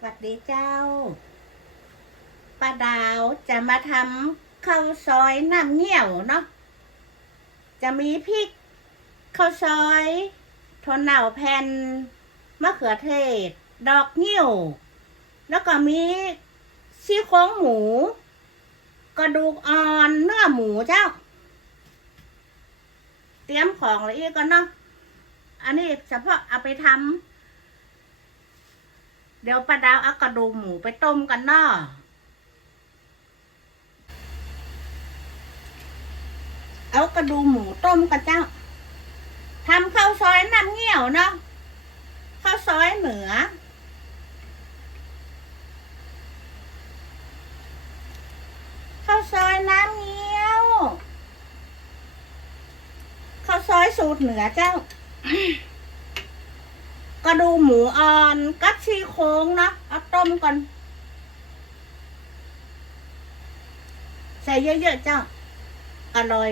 สวัสดีเจ้าป้าดาวจะมาทำข้าวซอยน้ำเงี้ยวเนาะ จะมีพริกข้าวซอยถั่วเน่าแผ่นมะเขือเทศ ดอกเงี้ยว แล้วก็มีซี่โครงหมู กระดูกอ่อนเนื้อหมูเจ้า เตรียมของอะไรอีกก่อนเนาะ อันนี้เฉพาะเอาไปทำ เดี๋ยวป้าดาวเอากระดูกหมูไปต้มกันเนาะเอากระดูกหมูต้มกันเจ้าทำข้าวซอยน้ำเงี้ยวเนาะข้าวซอยเหนือ ข้าวซอยน้ำเงี้ยวข้าวซอยสูตรเหนือเจ้า กระดูหมูอ่อนกับซี่โครงนะเอาต้มก่อน ใส่เยอะๆเจ้า อร่อย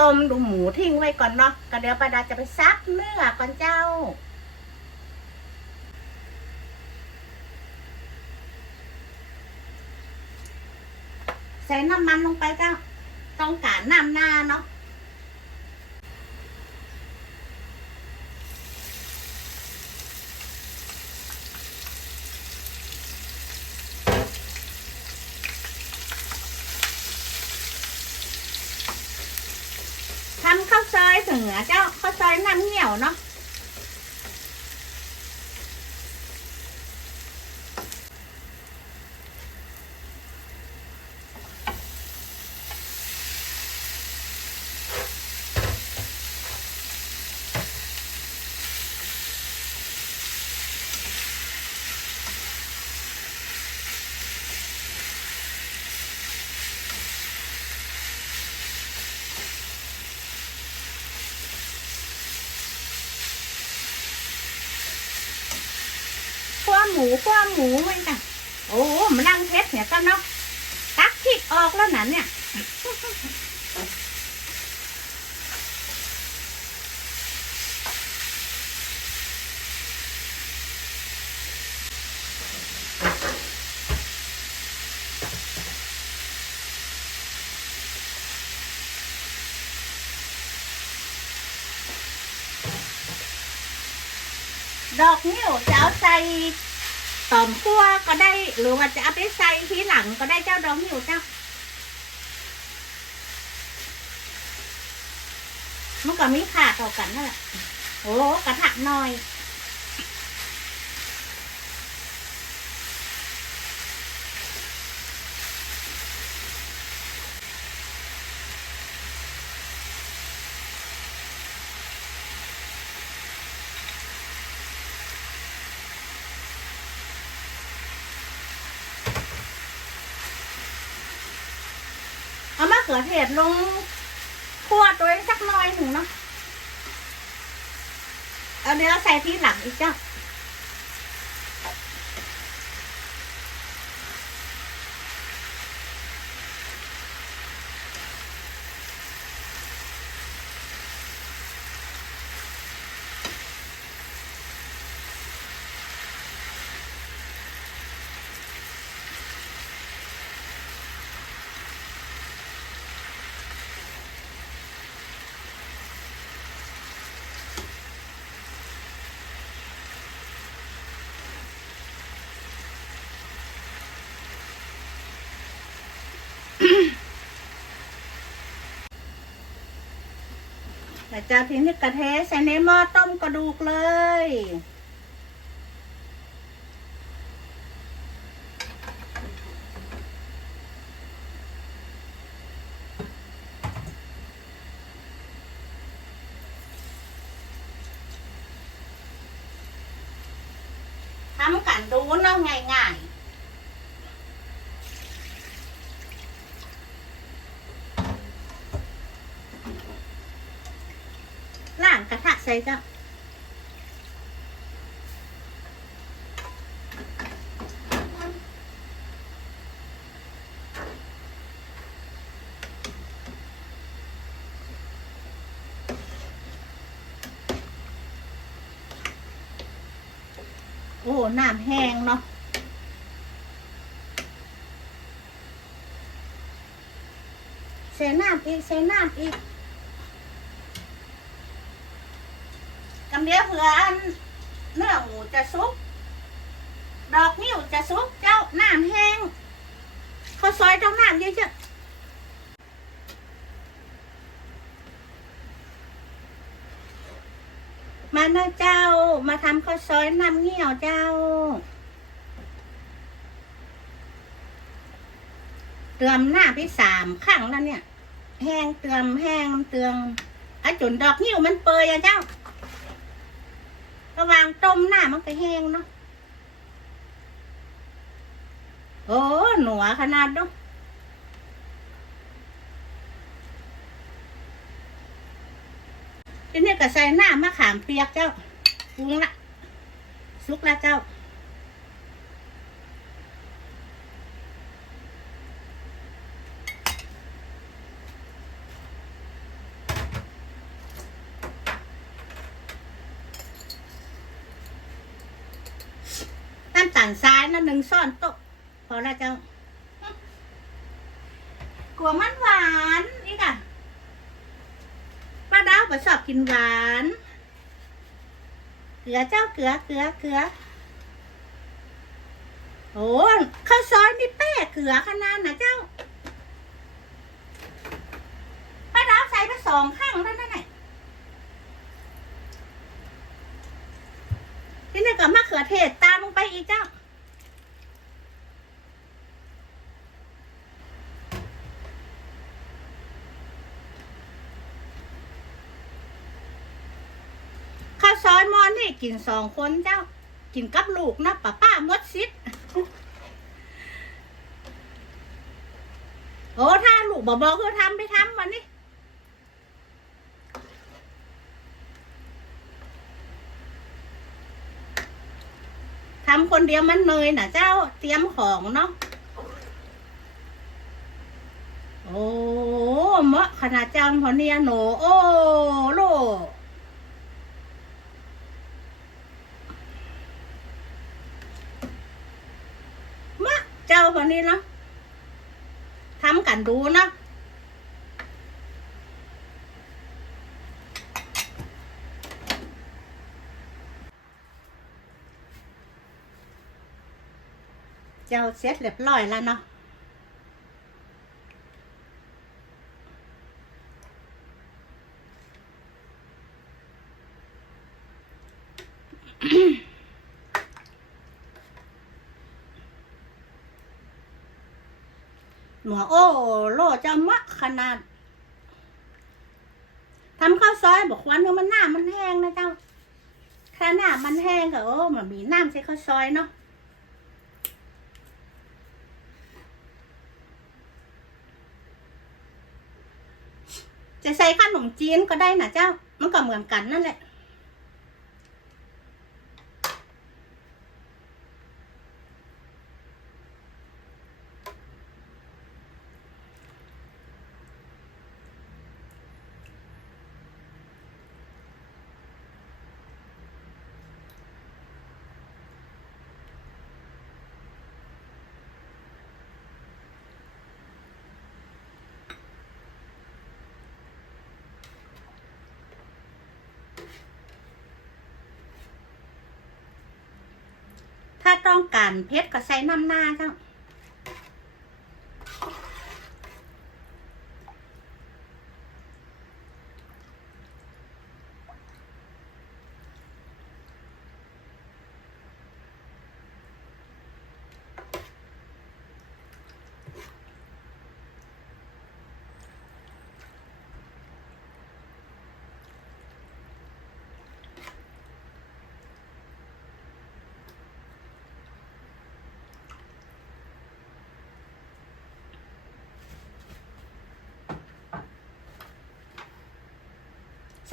ต้มดูหมูทิ้งไว้ก่อนเนาะก็เดี๋ยวป้าดาจะไปซักเนื้อก่อนเจ้าใส่น้ำมันลงไปเจ้าต้องการน้ำหน้าเนาะ ข้าวซอยเสือเจ้าข้าวซอยน้ำเหี่ยวเนาะ หมูขั้วหมูไว้จ้ะโอ้มันนั่งเพชรเนี่ยก็เนาะตักพริกออกแล้วนั่นเนี่ยดอกนิ้วจะเอาใส่ ต่อมคั่วก็ได้ หรือว่าจะเอาไปใส่ทีหลังก็ได้เจ้าดองหิวเจ้ามันก็มีขาต่อกันนั่นแหละโอ้กระทะน้อย ขือเทศลงคั่วตัวเองสักหน่อยหนึ่งเนาะเอาเดี๋ยวใส่ที่หลังอีกเจ้า แต่เจ้าทีนี้กระเทใส่ในหม้อต้มกระดูกเลย ทำกันดูเนาะง่ายๆ ล่างกระทะใส่จ้าโอ้น้ำแห้งเนาะใส่น้ำอีกใส่น้ำอีก กำเดียวเผื่ออันเนื้อหมูจะซุก ดอกนิ้วจะซุกเจ้าน้ำแห้งข้าวซอยเจ้าน้ำเยอะๆมานะเจ้า มาทำข้าวซอยน้ำเงี้ยวเจ้า เตือมหน้าพี่สามข้างแล้วเนี่ย แห้งเตือมแห้งเตืองอะจุนดอกนิ้วมันเปยอะเจ้า ระวางต้มหน้ามันก็แห้งเนาะโอ้หนัวขนาดเนาะทีนี้ก็ใส่หน้ามะขามเปียกเจ้าปรุงละสุกละเจ้าาลทรายนะหนึ่งซ่อนโต๊ะพอแล้วเจ้ากลัวมันหวานอีกอะป้าดาวก็ชอบกินหวาน เกลือเจ้าเกลือเกลือเกลือโอ้ข้าวซอยนี่แป้เกลือขนาดนะเจ้าป้าดาวใส่ไปสองข้างแล้วนั่นไงที่นี่ก็มะเขือเทศตามลงไปอีกเจ้า ซอยมอนี่กินสองคนเจ้า กินกับลูกนะป้าป้ามดซิดโอ้ถ้าลูกบอกบอกคือทำไปทำวันนี้ทำคนเดียวมันเนยนะเจ้าเตรียมของเนาะโอ้เมาะขนาดเจ้าพอเนียโหนโอ้โล มา วันนี้เนาะทำกันดูเนาะเจ้าเสร็จเรียบร้อยแล้วเนาะ หนัวโอ้โลจะมะขนาดทำข้าวซอยบอกวันนึงมันหน้ามันแห้งนะเจ้าถ้าหน้ามันแห้งก็โอ้มันมีน้ำใส่ข้าวซอยเนาะจะใส่ขนมจีนก็ได้นะเจ้า มันก็เหมือนกันนั่นแหละ ถ้าต้องการเพชรก็ใส่น้ำหน้าเจ้า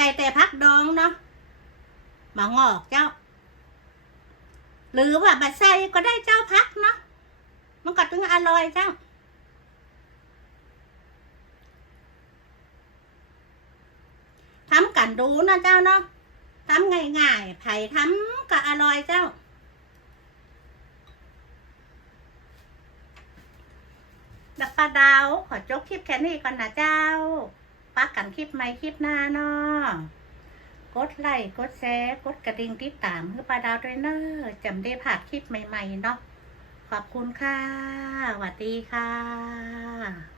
ส่แต่พักดองเนาะมางอกเจ้า หรือว่าบัดใส่ก็ได้เจ้าพักเนาะมันก็ถึงอร่อยเจ้าทำกันดูนะเจ้าเนาะทำง่ายๆไผ่ทำก็อร่อยเจ้าดักปลาดาวขอจบคลิปแค่นี้ก่อนนะเจ้า ปักกันคลิปใหม่คลิปหน้าเนาะกดไลค์กดแชร์กดกระดิ่งติดตามเพื่อปลาดาวด้วยเนอะจำได้ผ่านคลิปใหม่ ๆ เนาะขอบคุณค่ะสวัสดีค่ะ